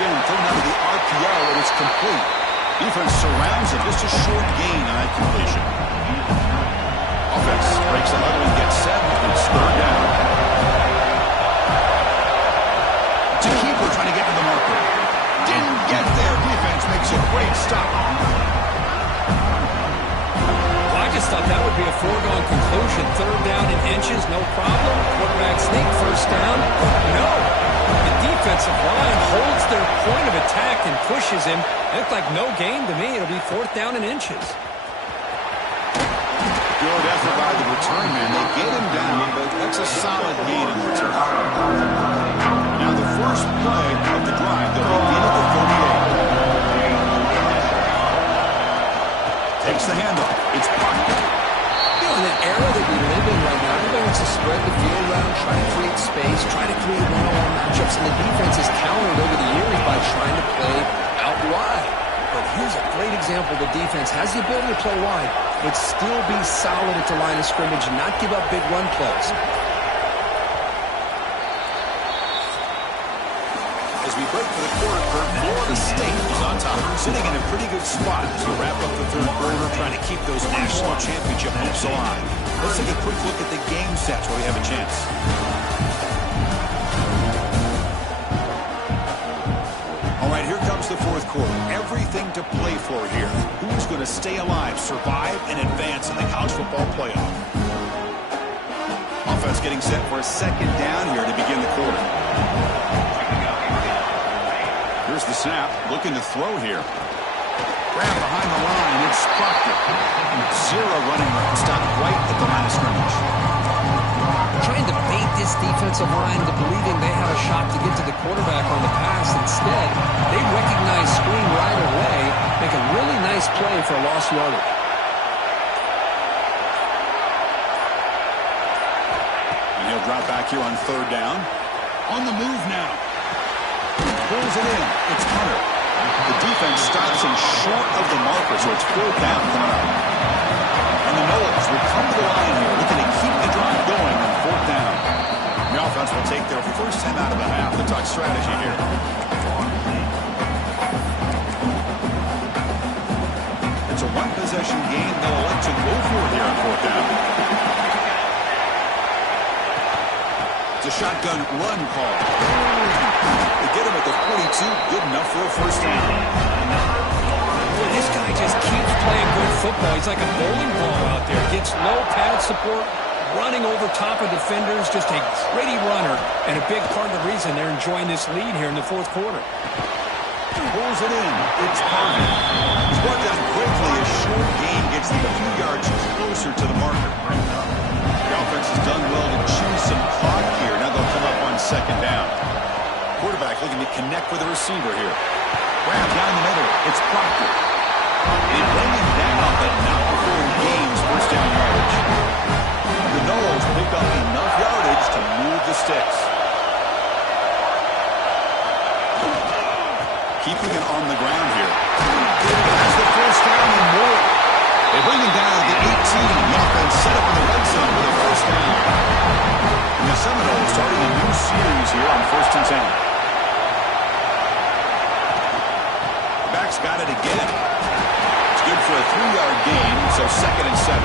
Again, thrown out of the RPO, and it's complete. Defense surrounds it. Just a short gain on that completion. Offense breaks the huddle and gets set. It's 3rd down. To keeper trying to get to the marker. Didn't get there. Defense makes a great stop. Well, I just thought that would be a foregone conclusion. 3rd down in inches, no problem. Quarterback sneak, first down. No. The defensive line holds their point of attack and pushes him. It looked like no gain to me. It'll be 4th down in inches. Good effort by the return man. They get him down, but that's a solid gain in return. Now the first play of the drive, they'll begin at the 38. Takes the handoff. It's Parker. space, try to create one-on-one matchups, and the defense has countered over the years by trying to play out wide. But here's a great example. The defense has the ability to play wide, but still be solid at the line of scrimmage and not give up big run plays. As we break for the quarter, Florida State is on top, sitting in a pretty good spot as we wrap up the third quarter, trying to keep those national championship hopes alive. Let's take a quick look at the game sets where we have a chance. All right, here comes the fourth quarter. Everything to play for here. Who's going to stay alive, survive, and advance in the college football playoff? Offense getting set for a second down here to begin the quarter. Here's the snap, looking to throw here. Grab behind the line, it's Proctor. Zero running room, stopped right at the line of scrimmage. Trying to bait this defensive line into believing they have a shot to get to the quarterback on the pass. Instead, they recognize screen right away, make a really nice play for a lost yardage. And he'll drop back here on third down. On the move now. Pulls it in. It's Hunter. The defense stops him short of the marker, so it's fourth down coming up. And the Noles will come to the line here, looking to keep the drive going on fourth down. The offense will take their first time out of the half to talk strategy here. It's a one-possession game. They'll elect to go for it here on fourth down. It's a shotgun run call. They get him at the 42, good enough for a first down. Boy, this guy just keeps playing good football. He's like a bowling ball out there. Gets low pad support, running over top of defenders. Just a gritty runner, and a big part of the reason they're enjoying this lead here in the fourth quarter. Pulls it in. It's Harvey. He's brought down quickly. A short gain gets them a few yards closer to the marker. The offense has done well to chew some clock here. Now they'll come up on second down. Quarterback looking to connect with the receiver here. Grab down the middle. It's Proctor. They bring him down, but not before he gains first down yardage. The Noles pick up enough yardage to move the sticks. Keeping it on the ground here. That's the first down and more. They bring him down to the 18. The offense set up in the red zone with a first down. And the Seminoles starting a new series here on 1st and 10. Back's got it again. It's good for a 3-yard gain, so 2nd and 7.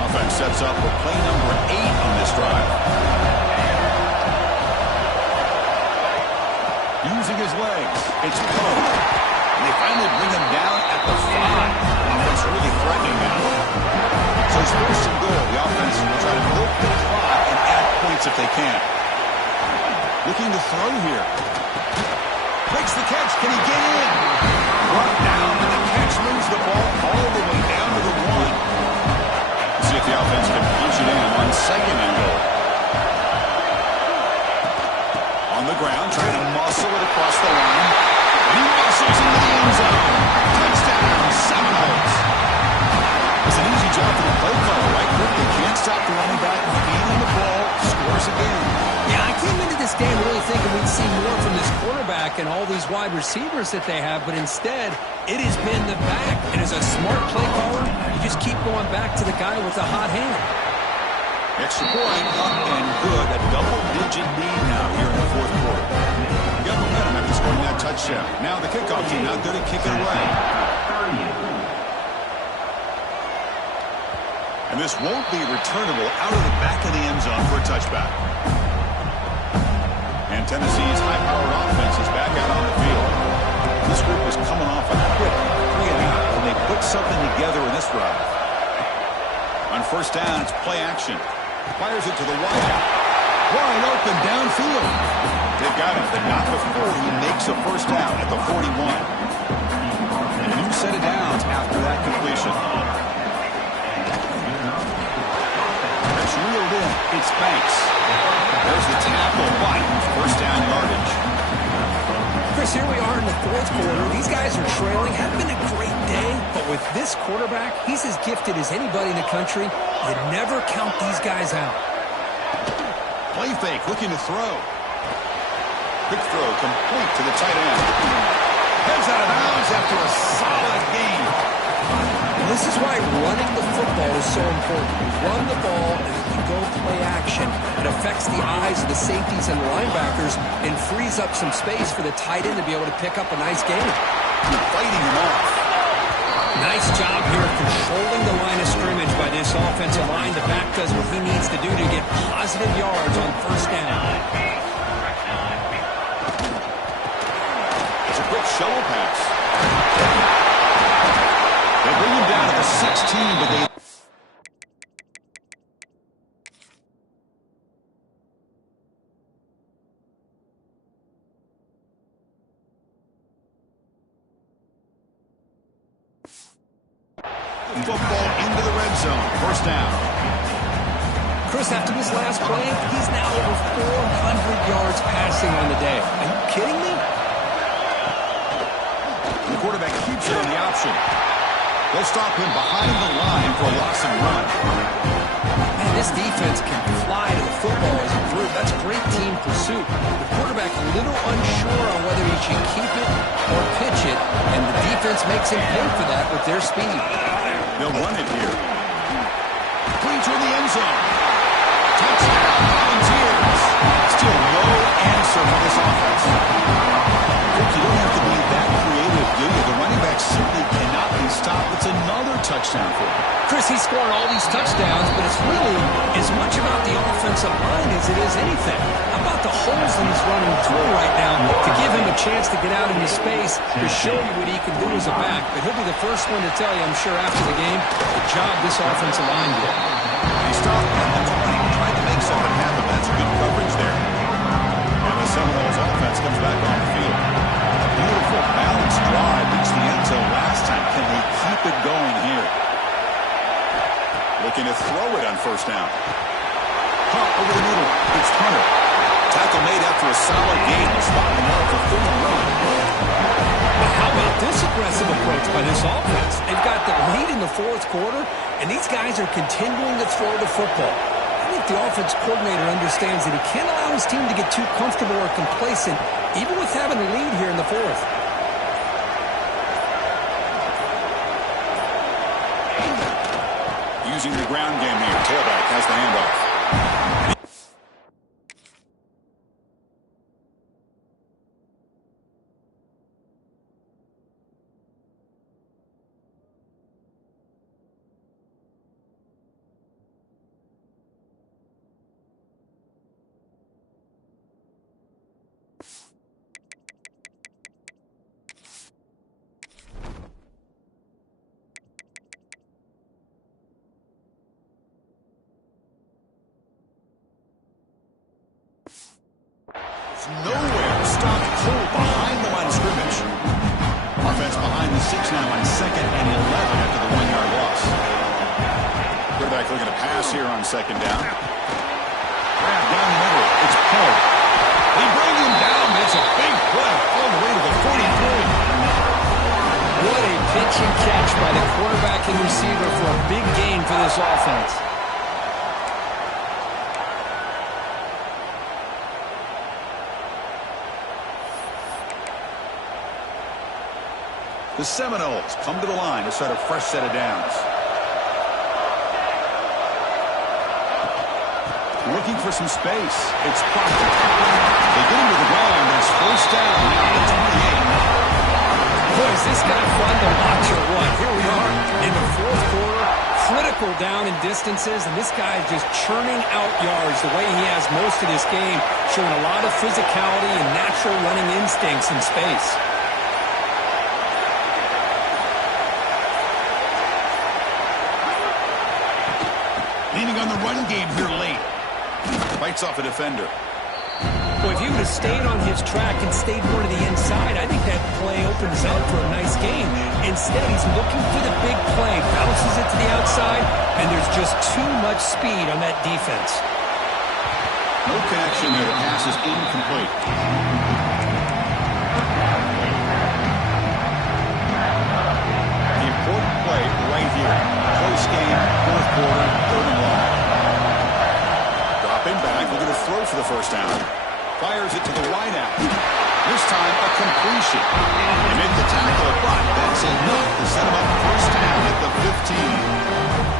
Offense sets up with play number 8 on this drive. Using his legs, it's Poe. And they finally bring him down at the 5. Offense really threatening now. So it's 1st and goal. The offense will try to milk the clock and add points if they can. Looking to throw here. Breaks the catch. Can he get in? Brought down, and the catch moves the ball all the way down to the 1. Let's see if the offense can punch it in on 2nd and goal. On the ground, trying to muscle it across the line. He muscles into the end zone. Touchdown, Seminoles. It's an easy job for the play caller, right? They can't stop the running back from handling the ball. Scores again. Yeah, I came into this game really thinking we'd see more from this quarterback and all these wide receivers that they have, but instead, it has been the back. And as a smart play caller, you just keep going back to the guy with the hot hand. Extra point, up and good. A double-digit lead now here in the fourth quarter. You got momentum after scoring that touchdown. Now the kickoff team out there to kick it away. And this won't be returnable out of the back of the end zone for a touchback. And Tennessee's high-powered offense is back out on the field. This group is coming off a quick 3-and-out, and they put something together in this drive. On first down, it's play action. Fires it to the wideout. Wide open downfield. They've got him, but not before he makes a first down at the 41. And a new set of downs after that completion. That's reeled in. It's Banks. There's the tackle, but first down yardage. Chris, Chris, here we are in the fourth quarter. These guys are trailing. Hadn't been a great day, but with this quarterback, he's as gifted as anybody in the country. You never count these guys out. Play fake, looking to throw. Quick throw, complete to the tight end. Heads out of bounds after a solid gain. And this is why running the football is so important. You run the ball, and then you go play action. It affects the eyes of the safeties and the linebackers and frees up some space for the tight end to be able to pick up a nice gain. You're fighting him off. Nice job here controlling the line of scrimmage by this offensive line. The back does what he needs to do to get positive yards on first down. It's a quick shovel pass. They bring him down to the 16, but they... Football into the red zone. First down. Chris, after this last play, he's now over 400 yards passing on the day. Are you kidding me? The quarterback keeps it on the option. They'll stop him behind the line for a loss and run. Man, this defense can fly to the football as a group. That's great team pursuit. The quarterback a little unsure on whether he should keep it or pitch it, and the defense makes him pay for that with their speed. They'll run it here. Clean toward the end zone. Touchdown, Volunteers. Still no answer for this offense. Rick, you don't have to be that creative, do you? The running back simply cannot be stopped. It's another touchdown for him. Chris, he's scoring all these touchdowns, but it's really as much about the offensive line as it is anything. How about the holes that he's running through right now to give him a chance to get out into space to show you what he can do as a back? But he'll be the first one to tell you, I'm sure, after the game, the job this offensive line did. He stopped at the 20, tried to make something happen. That's good coverage there. And the Seminoles offense comes back on the field. A beautiful balanced drive reached the end zone last time. Can they keep it going here? Looking to throw it on first down. Pump over the middle. It's Hunter. Tackle made after a solid gain. The spot him up for third and run. But how about this aggressive approach by this offense? They've got the lead in the fourth quarter, and these guys are continuing to throw the football. I think the offense coordinator understands that he can't allow his team to get too comfortable or complacent, even with having a lead here in the fourth. Using the ground game here. Tailback has the handoff. Nowhere. Stopped cold behind the line of scrimmage. Offense behind the 6 now on 2nd and 11 after the 1-yard loss. Quarterback looking to pass here on 2nd down. Grab down the middle. It's Poe. They bring him down. That's a big play all the way to the 43. What a pitch and catch by the quarterback and receiver for a big gain for this offense. The Seminoles come to the line to set a fresh set of downs. Looking for some space. It's Proctor. They get him to the ground. It's first down now at 28. Boy, is this going to fun to watch or what? Here we are in the fourth quarter. Critical down in distances, and this guy is just churning out yards the way he has most of this game, showing a lot of physicality and natural running instincts in space. Leaning on the run game here late. Bites off a defender. Well, if he would have stayed on his track and stayed more to the inside, I think that play opens up for a nice game. Instead, he's looking for the big play, bounces it to the outside, and there's just too much speed on that defense. No connection there. The pass is incomplete. here. Close game, fourth quarter, third and long. Dropping back, looking to throw for the first down. Fires it to the wide out. This time, a completion. They make the tackle, but that's enough to set him up first down at the 15.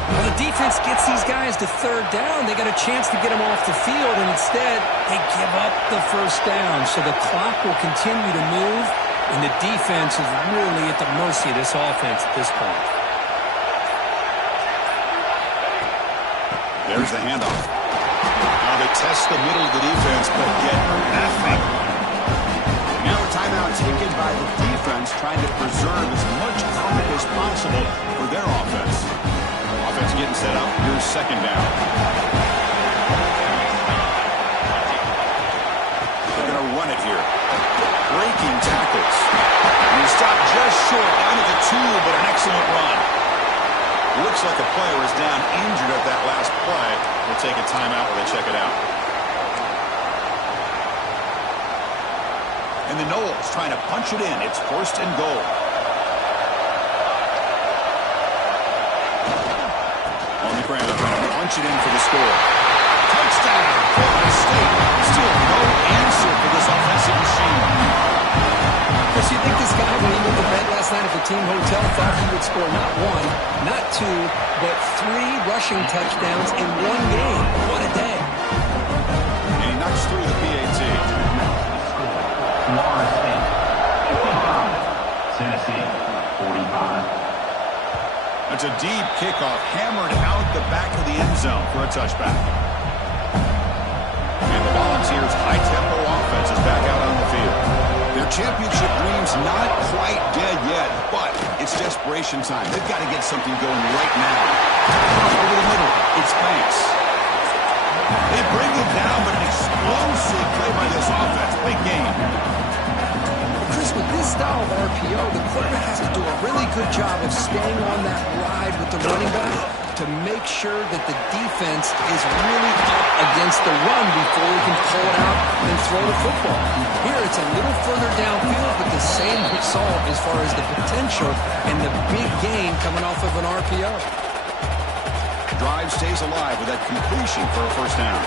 Well, the defense gets these guys to third down. They got a chance to get them off the field, and instead, they give up the first down. So the clock will continue to move, and the defense is really at the mercy of this offense at this point. There's the handoff. Now they test the middle of the defense, but get nothing. Now a timeout taken by the defense, trying to preserve as much clock as possible for their offense. Offense getting set up. Here's second down. They're going to run it here. Breaking tackles. And he stopped just short, down at the 2, but an excellent run. Looks like a player is down injured at that last play. We'll take a timeout while they check it out. And the Noles trying to punch it in. It's first and goal. On the ground, trying to punch it in for the score. Touchdown, Florida State. Still no answer for this offensive machine. Chris, you think this guy, when he went to bed last night at the team hotel, thought he would score not 1, not 2, but 3 rushing touchdowns in one game? What a day. And he knocks through the PAT. Florida State, 55. Tennessee, 45. That's a deep kickoff, hammered out the back of the end zone for a touchback. And the Volunteers' high-tempo offense is back out on the field. Their championship dream's not quite dead yet, but it's desperation time. They've got to get something going right now. Over the middle, it's Banks. They bring him down, but an explosive play by this offense. Big game. Chris, with this style of RPO, the quarterback has to do a really good job of staying on that ride with the running back to make sure that the defense is really up against the run before he can pull it out and throw the football. Here, it's a little further downfield, but the same result as far as the potential and the big gain coming off of an RPO. Drive stays alive with that completion for a first down.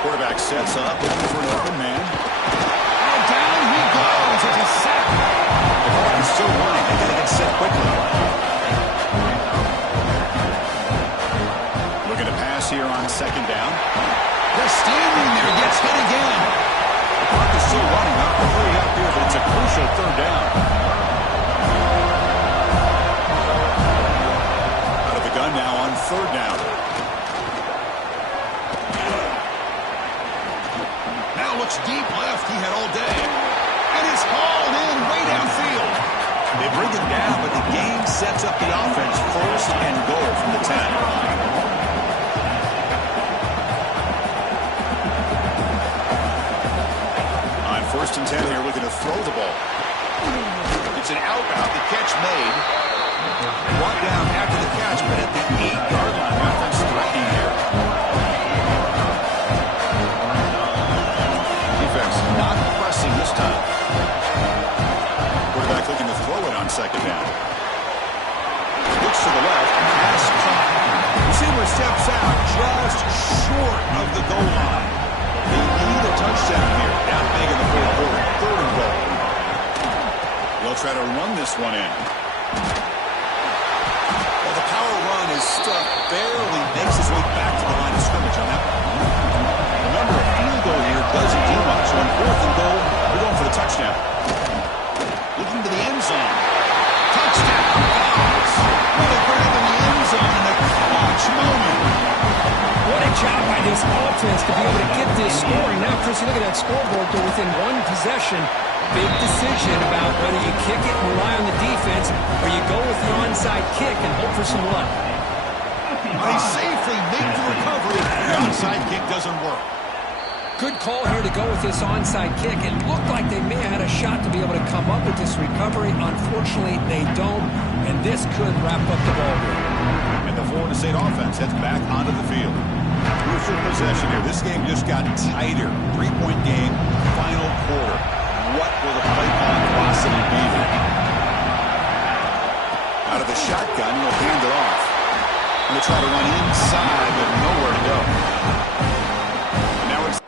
Quarterback sets up, looking for an open man. And down he goes. It's a sack. The clock is still running. They got to get set quickly. Looking to pass here on second down. They're standing there. Gets hit again. The clock is still running. Not to hurry up here, but it's a crucial third down. Out of the gun now on third down. Looks deep left. He had all day. And it's hauled in way downfield. They bring it down, but the game sets up the offense first and goal from the 10. On first and 10 here, looking to throw the ball. It's an out route. The catch made. Brought down after the catch, but at the 8-yard line. Offense threatening here. Not pressing this time. Quarterback looking to throw it on second down. Looks to the left. Pass caught. Receiver steps out just short of the goal line. They need a touchdown here. Down big in the fourth quarter. Third and goal. They'll try to run this one in. Well, the power run is stuck. Barely makes his way back to the line of scrimmage on that one. Remember, a field goal here doesn't do much. So on fourth and goal, we're going for the touchdown. Looking to the end zone. Touchdown. Dogs. What a grab in the end zone and a clutch moment. What a job by this offense to be able to get this scoring. Now, Chris, you look at that scoreboard, they're within one possession. Big decision about whether you kick it and rely on the defense or you go with the onside kick and hope for some luck. They safely make the recovery. The onside kick doesn't work. Good call here to go with this onside kick. It looked like they may have had a shot to be able to come up with this recovery. Unfortunately, they don't, and this could wrap up the ball game. And the Florida State offense heads back onto the field. Crucial possession here. This game just got tighter. 3-point game, final quarter. What will the play clock possibly be here? Out of the shotgun, he'll hand it off. He'll try to run inside, but nowhere to go. And now it's...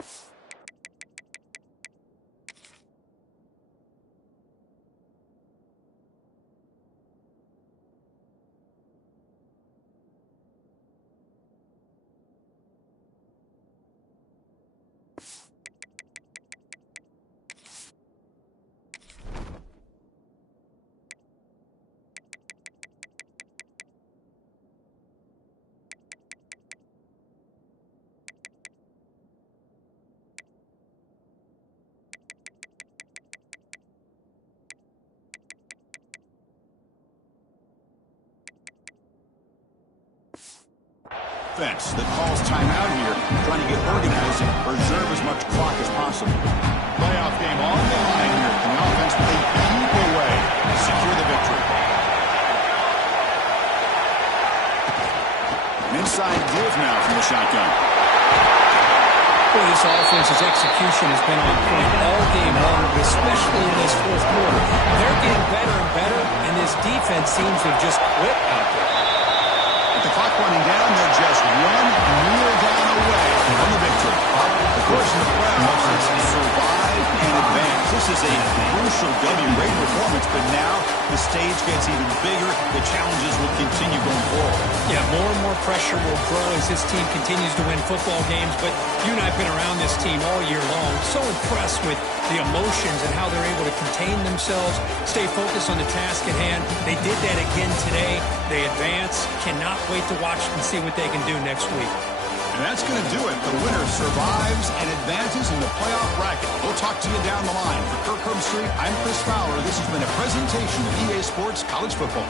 Defense that calls timeout here, trying to get organized and preserve as much clock as possible. Playoff game on the line here. Can the offense play keep away to secure the victory? An inside give now from the shotgun. Boy, this offense's execution has been on point all game long, especially in this fourth quarter. They're getting better and better, and this defense seems to have just quit out there. With the clock running down, they're just one kneel down away from the victory. Of course, in the playoffs, it's survive and advance. This is a crucial W. Great performance, but now the stage gets even bigger. The challenges will continue going forward. Yeah, more and more pressure will grow as this team continues to win football games, but you and I have been around this team all year long. So impressed with the emotions and how they're able to contain themselves, stay focused on the task at hand. They did that again today. They advance. Cannot wait to watch and see what they can do next week. And that's going to do it. The winner survives and advances in the playoff bracket. We'll talk to you down the line. For Kirk Herbstreit, I'm Chris Fowler. This has been a presentation of EA Sports College Football.